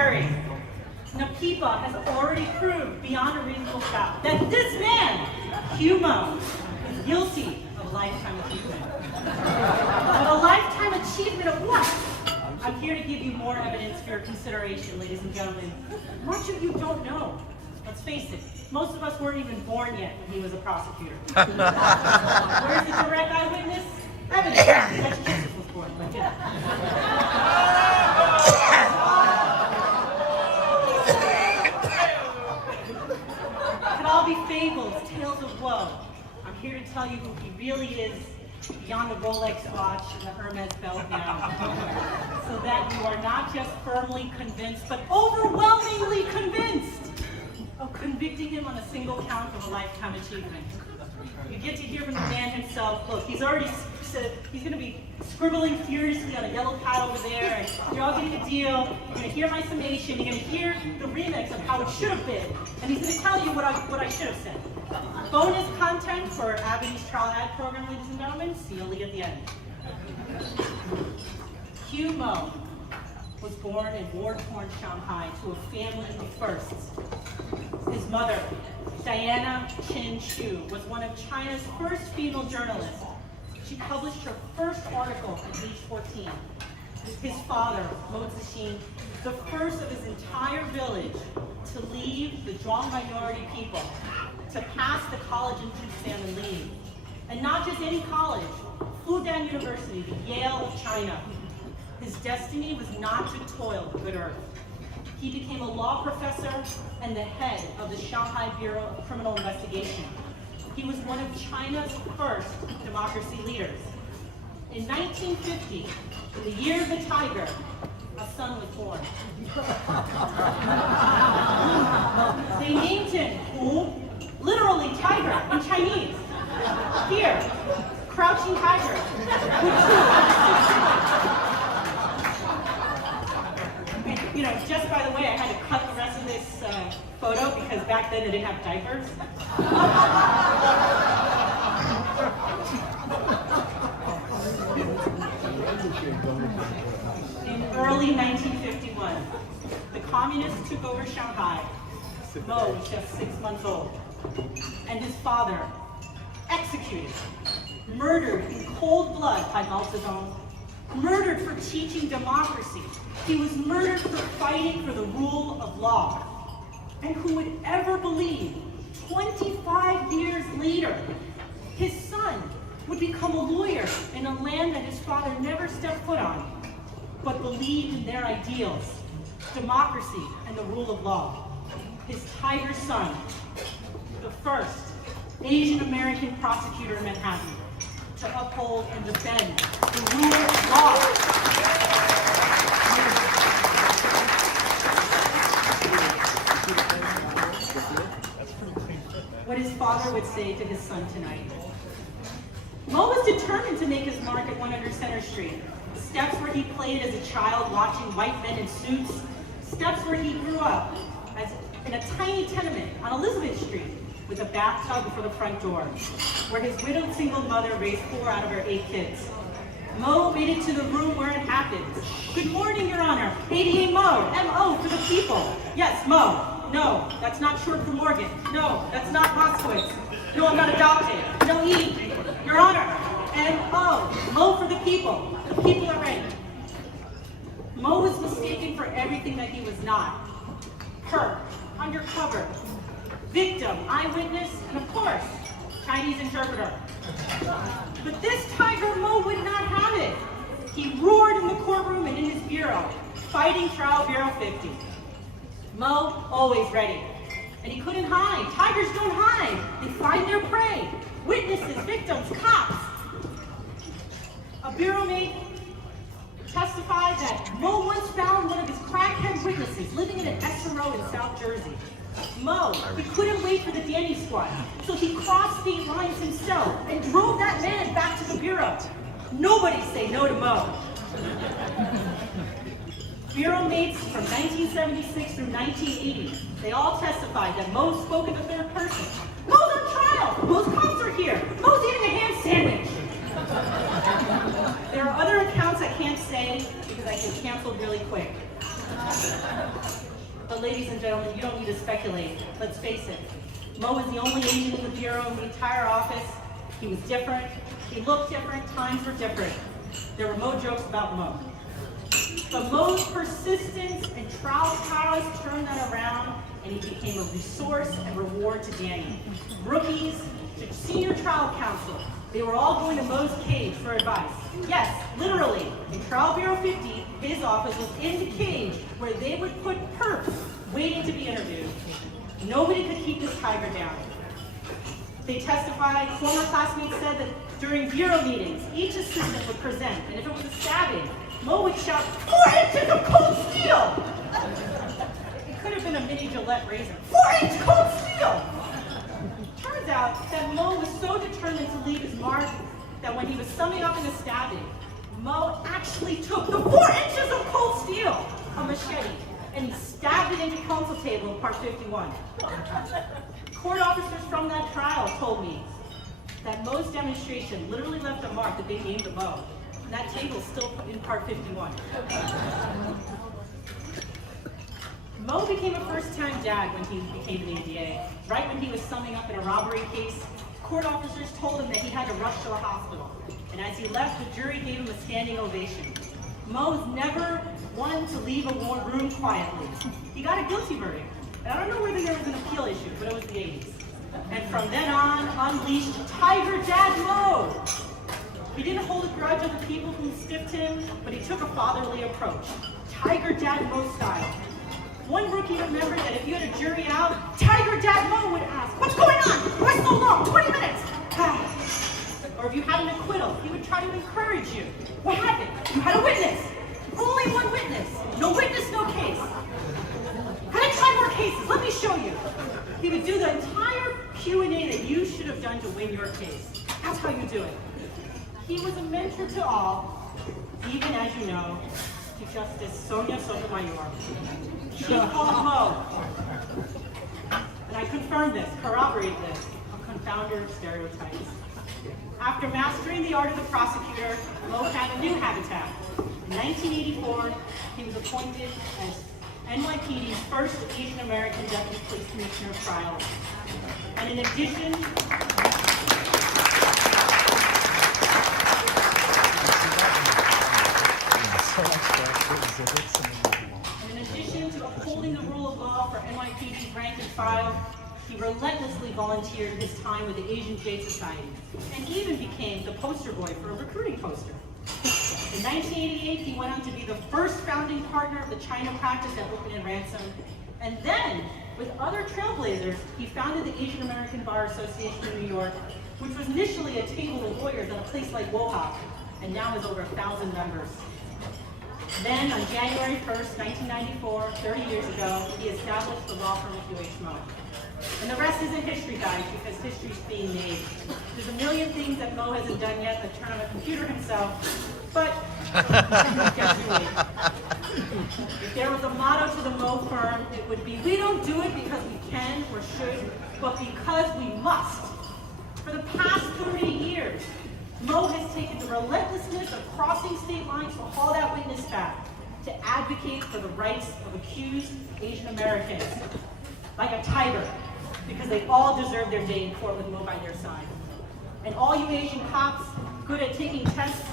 jury, NAPIPA has already proved beyond a reasonable doubt that this man, Hugh, is guilty of lifetime achievement. But a lifetime achievement of what? I'm here to give you more evidence for your consideration, ladies and gentlemen. Much of you don't know. Let's face it, most of us weren't even born yet when he was a prosecutor. Where's the direct eyewitness? Evidence that Jesus was born, but yeah. It could all be fables, tales of woe. I'm here to tell you who he really is, beyond the Rolex watch and the Hermes belt now, so that you are not just firmly convinced, but overwhelmingly convinced of convicting him on a single count of a lifetime achievement. You get to hear from the man himself. Look, he's already said he's going to be scribbling furiously on a yellow pad over there, and you're all getting a deal. You're going to hear my summation. You're going to hear the remix of how it should have been, and he's going to tell you what I should have said. Bonus content for Abby's trial ad program, ladies and gentlemen. See you at the end. Hugh was born in war-torn Shanghai to a family of firsts. His mother, Diana Qin Xu, was one of China's first female journalists. She published her first article at age 14. His father, Mo Zixin, the first of his entire village to leave the Zhuang minority people, to pass the college entrance exam and leave. And not just any college, Fudan University, the Yale of China. His destiny was not to toil the good earth. He became a law professor and the head of the Shanghai Bureau of Criminal Investigation. He was one of China's first democracy leaders. In 1950, in the year of the tiger, a son was born. They named him Hu, literally tiger in Chinese. Here, crouching tiger. You know, just by the way, I had to cut the rest of this photo because back then they didn't have diapers. In early 1951, the communists took over Shanghai. Mo was just 6 months old. And his father, executed, murdered in cold blood by Mao Zedong, murdered for teaching democracy. He was murdered for fighting for the rule of law. And who would ever believe, 25 years later, his son would become a lawyer in a land that his father never stepped foot on, but believed in their ideals, democracy and the rule of law. His tiger son, the first Asian American prosecutor in Manhattan, to uphold and defend the rule of law. What his father would say to his son tonight. Mo was determined to make his mark at 100 Center Street, steps where he played as a child watching white men in suits, steps where he grew up in a tiny tenement on Elizabeth Street with a bathtub before the front door, where his widowed single mother raised 4 out of her 8 kids. Mo made it to the room where it happened. Good morning, Your Honor. ADA Mo, M-O for the people. Yes, Mo. No, that's not short for Morgan. No, that's not Moskowitz. No, I'm not adopted. No, E. Your Honor, M-O. Mo for the people. The people are right. Mo was mistaken for everything that he was not. Perp, undercover, victim, eyewitness, and of course, Chinese interpreter. But this tiger Mo would not have it. He roared in the courtroom and in his bureau, fighting Trial Bureau 50. Mo, always ready. And he couldn't hide. Tigers don't hide. They find their prey. Witnesses, victims, cops. A bureau mate testified that Mo once found one of his crackhead witnesses living in an SRO in South Jersey. Mo, he couldn't wait for the Danny Squad, so he crossed state lines himself and drove that man back to the bureau. Nobody say no to Mo. Bureau mates from 1976 through 1980, they all testified that Mo spoke in the third person. Mo's on trial! Mo's cops are here! Mo's eating a ham sandwich! There are other accounts I can't say because I get canceled really quick. But ladies and gentlemen, you don't need to speculate. Let's face it. Mo was the only Asian in the bureau in the entire office. He was different. He looked different. Times were different. There were Mo jokes about Mo. But Mo's persistence and trial prowess turned that around, and he became a resource and reward to Danny. Rookies to senior trial counsel, they were all going to Mo's cage for advice. Yes, literally, in Trial Bureau 50, his office was in the cage where they would put perps waiting to be interviewed. Nobody could keep this tiger down. They testified, former classmates said that during bureau meetings, each assistant would present, and if it was a stabbing, Mo would shout, 4 inches of cold steel! It could have been a mini Gillette razor. 4-inch cold steel! Turns out that Mo was so determined to leave his mark that when he was summing up in a stabbing, Mo actually took the 4 inches of cold steel, a machete, and he stabbed it into the counsel table in Part 51. Court officers from that trial told me that Mo's demonstration literally left a mark that they named the Mo. And that table is still in Part 51. Mo became a first-time dad when he became an ADA. Right when he was summing up in a robbery case, court officers told him that he had to rush to the hospital. And as he left, the jury gave him a standing ovation. Mo was never one to leave a room quietly. He got a guilty verdict. And I don't know whether there was an appeal issue, but it was the 80s. And from then on, unleashed Tiger Dad Mo. He didn't hold a grudge on the people who stiffed him, but he took a fatherly approach. Tiger Dad Mo style. One rookie remembered that if you had a jury out, Tiger Dad Mo would ask, "What's going on? Why so long? 20 minutes!" Or if you had an acquittal, he would try to encourage you. "What happened? You had a witness. Only one witness. No witness, no case. Had I tried more cases? Let me show you." He would do the entire Q&A that you should have done to win your case. That's how you do it. He was a mentor to all, even as you know, to Justice Sonia Sotomayor. She called Mo, and I confirmed this, corroborated this, a confounder of stereotypes. After mastering the art of the prosecutor, Mo found a new habitat. In 1984, he was appointed as NYPD's first Asian American Deputy Police Commissioner of Trials. And in addition, to upholding the rule of law for NYPD's rank and file, he relentlessly volunteered his time with the Asian Jade Society, and even became the poster boy for a recruiting poster. In 1988, he went on to be the first founding partner of the China practice at Open and Ransom, and then, with other trailblazers, he founded the Asian American Bar Association in New York, which was initially a table of lawyers at a place like Wohawk, and now has over 1,000 members. Then, on January 1st, 1994, 30 years ago, he established the law firm of Hugh Mo. And the rest isn't history, guys, because history's being made. There's a million things that Mo hasn't done yet, like turn on a computer himself, but just wait. If there was a motto to the Mo firm, it would be, we don't do it because we can or should, but because we must. For the past 30 years, Mo has taken the relentlessness of crossing state lines to haul that witness back, to advocate for the rights of accused Asian Americans, like a tiger, because they all deserve their day in court with Mo by their side. And all you Asian cops good at taking tests,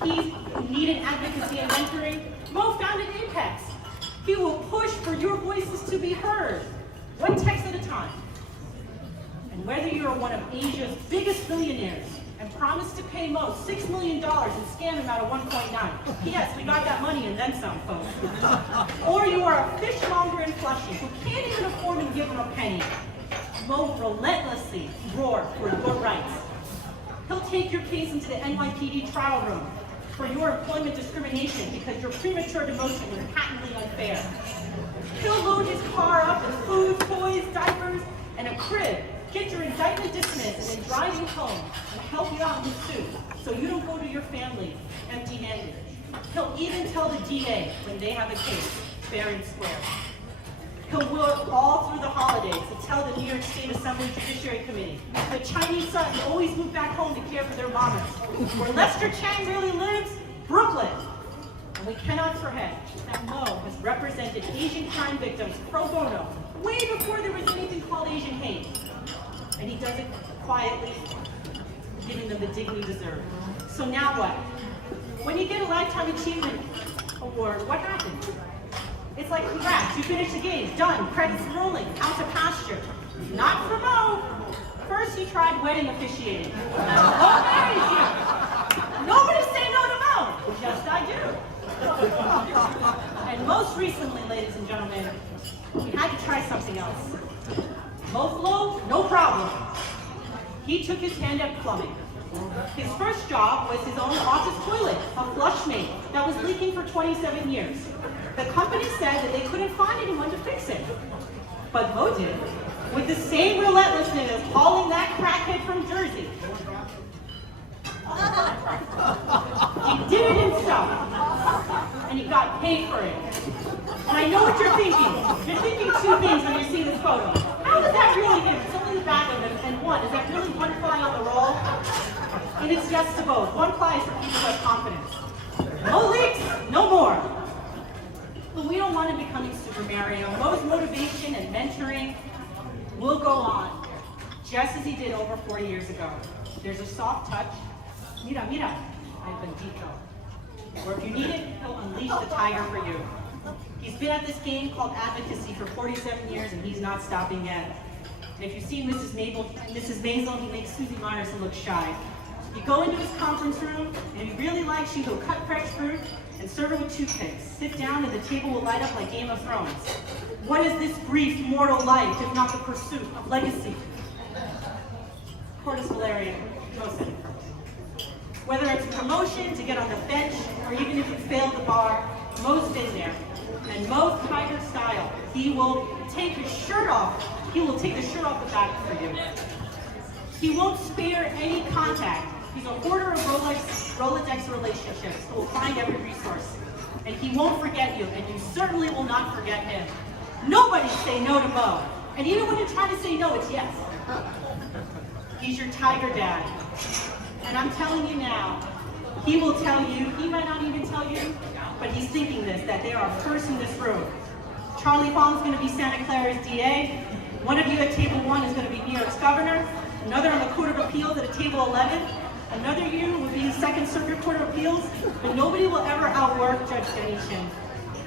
who need an advocacy and mentoring, Mo founded Apex. He will push for your voices to be heard, one text at a time. And whether you're one of Asia's biggest billionaires and promise to pay Mo $6 million and scam him out of 1.9. Yes, we got that money and then some, folks. Or you are a fishmonger in Flushing who can't even afford to give him a penny. Mo will relentlessly roar for your rights. He'll take your case into the NYPD trial room for your employment discrimination because your premature demotion was patently unfair. He'll load his car up with food, toys, diapers, and a crib, get your indictment dismissed, and then drive you home and help you out in his suit so you don't go to your family empty-handed. He'll even tell the DA when they have a case, fair and square. He'll work all through the holidays to tell the New York State Assembly Judiciary Committee that Chinese sons always move back home to care for their mamas. Where Lester Chang really lives, Brooklyn. And we cannot her head that Mo has represented Asian crime victims pro bono way before there was anything called Asian hate. And he does it quietly, giving them the dignity deserved. So now what? When you get a Lifetime Achievement Award, what happens? It's like, congrats, you finished the game, done, credits rolling, out to pasture. Not for Mo. First he tried wedding officiating. What marries you? Nobody say no to Mo. Just I do. And most recently, ladies and gentlemen, we had to try something else. Mo Flow, no problem. He took his hand at plumbing. His first job was his own office toilet, a flush mate that was leaking for 27 years. The company said that they couldn't find anyone to fix it. But Mo did, with the same relentlessness of hauling that crackhead from Jersey. He did it himself, and he got paid for it. And I know what you're thinking. You're thinking two things when you see this photo. How is that really him? It's only the back of him, and one. Is that really one fly on the roll? And it's yes to both. One fly is for people who have confidence. No leaks, no more. But we don't want him becoming Super Mario. Mo's motivation and mentoring will go on, just as he did over 40 years ago. There's a soft touch. Mira, mira, I've been detailed. Or if you need it, he'll unleash the tiger for you. He's been at this game called advocacy for 47 years, and he's not stopping yet. And if you see Mrs. Maisel, he makes Susie Myerson look shy. You go into his conference room, and if he really likes you, he'll cut fresh fruit and serve it with toothpicks. Sit down, and the table will light up like Game of Thrones. What is this brief mortal life, if not the pursuit of legacy? Cordes Valerian, Mo said it first. Whether it's promotion, to get on the bench, or even if you failed the bar, Mo's been there. And Mo's Tiger style, he will take his shirt off. He will take the shirt off the back for you. He won't spare any contact. He's a hoarder of Rolodex relationships who will find every resource. And he won't forget you, and you certainly will not forget him. Nobody say no to Mo. And even when you try to say no, it's yes. He's your tiger dad. And I'm telling you now, he will tell you, he might not even tell you, but he's thinking this, that they are first in this room. Charlie Fong's going to be Santa Clara's DA. One of you at table 1 is going to be New York's governor. Another on the Court of Appeals at table 11. Another you will be the Second Circuit Court of Appeals, but nobody will ever outwork Judge Denny Chin.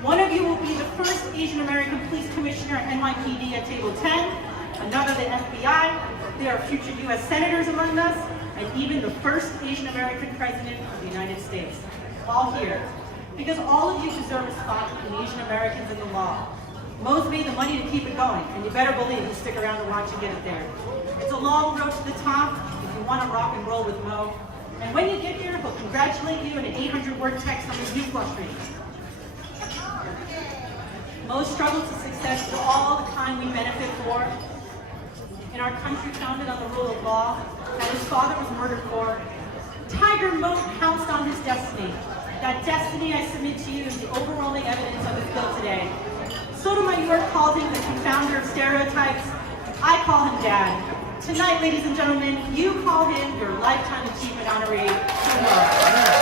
One of you will be the first Asian American Police Commissioner at NYPD at table 10. Another the FBI. There are future U.S. Senators among us, and even the first Asian American President of the United States. All here. Because all of you deserve a spot in Asian Americans in the law. Mo's made the money to keep it going, and you better believe you'll stick around to watch you get it there. It's a long road to the top if you want to rock and roll with Mo. And when you get here, he'll congratulate you in an 800-word text on his new flush rate. Mo's struggle to success is all the kind we benefit for. In our country founded on the rule of law, that his father was murdered for, Tiger Mo pounced on his destiny. That destiny, I submit to you, is the overwhelming evidence of his bill today. Sotomayor called him the confounder of stereotypes. I call him Dad. Tonight, ladies and gentlemen, you call him your Lifetime Achievement honoree.